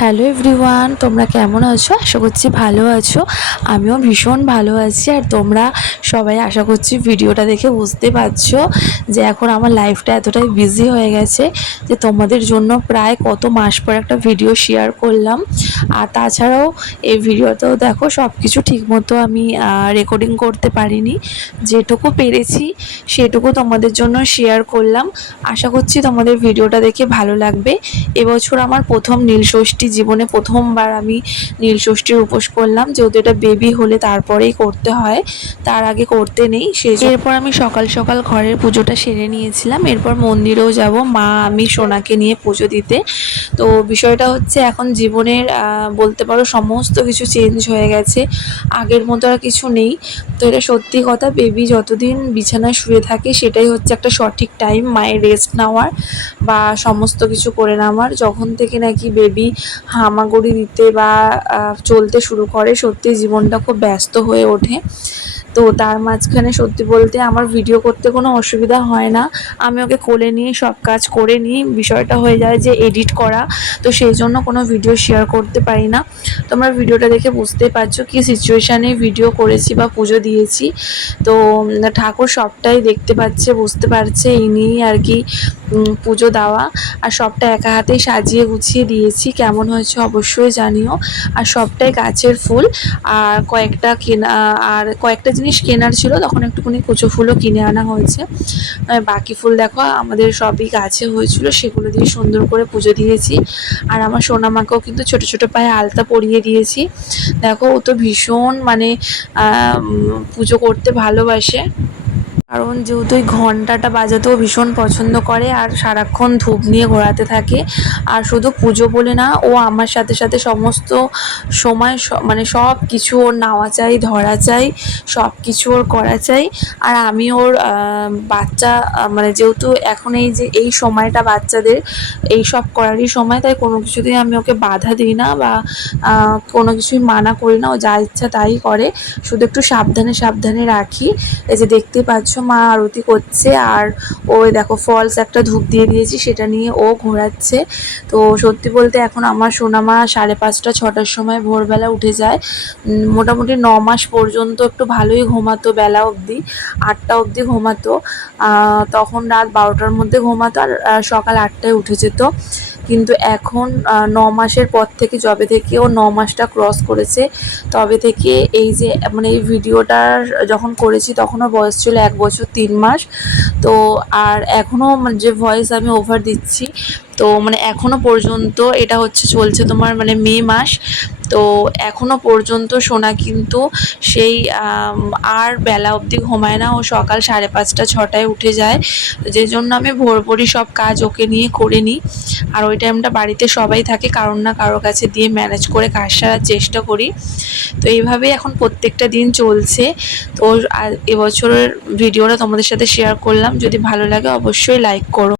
Hello everyone, তোমরা কেমন আছো? আশা করছি ভালো আছো। আমিও ভীষণ ভালো আছি। আর তোমরা সবাই আশা করছি ভিডিওটা দেখে বুঝতে পারছো যে এখন আমার লাইফটা এতটাই বিজি হয়ে গেছে যে তোমাদের জন্য প্রায় কত মাস পর একটা ভিডিও শেয়ার করলাম। আর তাছাড়াও এই ভিডিওতেও দেখো সব কিছু ঠিকমতো আমি রেকর্ডিং করতে পারিনি। যেটুকু পেরেছি সেটুকু তোমাদের জন্য শেয়ার করলাম। আশা করছি তোমাদের ভিডিওটা দেখে ভালো লাগবে। এবছর আমার প্রথম নীলষষ্ঠী, জীবনে প্রথমবার আমি নীলষষ্ঠীর উপোস করলাম। যেহেতু এটা বেবি হলে তারপরেই করতে হয়, তার আগে করতে নেই। এরপর আমি সকাল সকাল ঘরের পুজোটা সেরে নিয়েছিলাম। এরপর মন্দিরেও যাব, মা আমি সোনাকে নিয়ে পুজো দিতে। তো বিষয়টা হচ্ছে এখন জীবনের বলতে পারো সমস্ত কিছু চেঞ্জ হয়ে গেছে, আগের মতো আর কিছু নেই। তো এটা সত্যি কথা, বেবি যতদিন বিছানায় শুয়ে থাকে সেটাই হচ্ছে একটা সঠিক টাইম মায়ের রেস্ট নেওয়ার বা সমস্ত কিছু করে নেওয়ার। যখন থেকে নাকি বেবি হামাগুড়ি দিতে বা চলতে শুরু করে, সত্যি জীবনটা খুব ব্যস্ত হয়ে ওঠে। তো তার মাঝখানে সত্যি বলতে আমার ভিডিও করতে কোনো অসুবিধা হয় না। আমি ওকে কোলে নিয়ে সব কাজ করে নিই। বিষয়টা হয়ে যায় যে এডিট করা, তো সেই জন্য কোনো ভিডিও শেয়ার করতে পারি না। তোমরা ভিডিওটা দেখে বুঝতেই পারছো কী সিচুয়েশানে ভিডিও করেছি বা পুজো দিয়েছি। তো ঠাকুর সবটাই দেখতে পাচ্ছে, বুঝতে পারছে, এই নিয়েই আর কি পুজো দেওয়া। আর সবটা একা হাতেই সাজিয়ে গুছিয়ে দিয়েছি। কেমন হয়েছে অবশ্যই জানিও। আর সবটাই গাছের ফুল। আর কয়েকটা জিনিস কেনার ছিল, তখন একটুখানি কুচো ফুলও কিনে আনা হয়েছে। বাকি ফুল দেখো আমাদের সবই গাছে হয়েছিল, সেগুলো দিয়ে সুন্দর করে পুজো দিয়েছি। আর আমার সোনামাকেও কিন্তু ছোট ছোট পায়ে আলতা পরিয়ে দিয়েছি। দেখো ও তো ভীষণ মানে পুজো করতে ভালোবাসে, কারণ যেহেতু ওই ঘন্টাটা বাজাতেও ভীষণ পছন্দ করে আর সারাক্ষণ ধূপ নিয়ে ঘোরাতে থাকে। আর শুধু পুজো বলে না, ও আমার সাথে সাথে সমস্ত সময় মানে সব কিছু ওর নেওয়া চাই, ধরা চাই, সব কিছু ওর করা চাই। আর আমি ওর বাচ্চা মানে যেহেতু এখন এই যে এই সময়টা বাচ্চাদের এই সব করারই সময়, তাই কোনো কিছুতেই আমি ওকে বাধা দিই না বা কোনো কিছুই মানা করি না। ও যা ইচ্ছা তাই করে, শুধু একটু সাবধানে সাবধানে রাখি। এই যে দেখতেই পাচ্ছ মা আরতি করছে, আর ওই দেখো ফলস একটা ধূপ দিয়ে দিয়েছি, সেটা নিয়ে ও ঘোরাচ্ছে। তো সত্যি বলতে এখন আমার সোনামা 5:30 6টার সময় ভোরবেলা উঠে যায়। মোটামুটি 9 মাস পর্যন্ত একটু ভালোই ঘুমাতো, বেলা অবধি 8টা অবধি ঘুমাতো। তখন রাত 12টার মধ্যে ঘুমাতো আর সকাল 8টায় উঠে যেত। কিন্তু এখন 9 মাসের পর থেকে, যবে থেকে ও 9 মাসটা ক্রস করেছে তবে থেকে এই যে মানে এই ভিডিওটার যখন করেছি তখনও বয়স ছিল 1 বছর 3 মাস। তো আর এখনও যে ভয়েস আমি ওভার দিচ্ছি, তো মানে এখনও পর্যন্ত এটা হচ্ছে চলছে তোমার মানে মে মাস। তো এখনও পর্যন্ত সোনা কিন্তু সেই আর বেলা অবধি ঘুমায় না, ও সকাল 5:30 6টায় উঠে যায়। যে জন্য আমি ভোরভোরই সব কাজ ওকে নিয়ে করে নিই। আর ওই টাইমটা বাড়িতে সবাই থাকে, কারোর না কারোর কাছে দিয়ে ম্যানেজ করে কাজ সারার চেষ্টা করি। তো এইভাবেই এখন প্রত্যেকটা দিন চলছে। তো এবছরের ভিডিওটা তোমাদের সাথে শেয়ার করলাম। যদি ভালো লাগে অবশ্যই লাইক করো।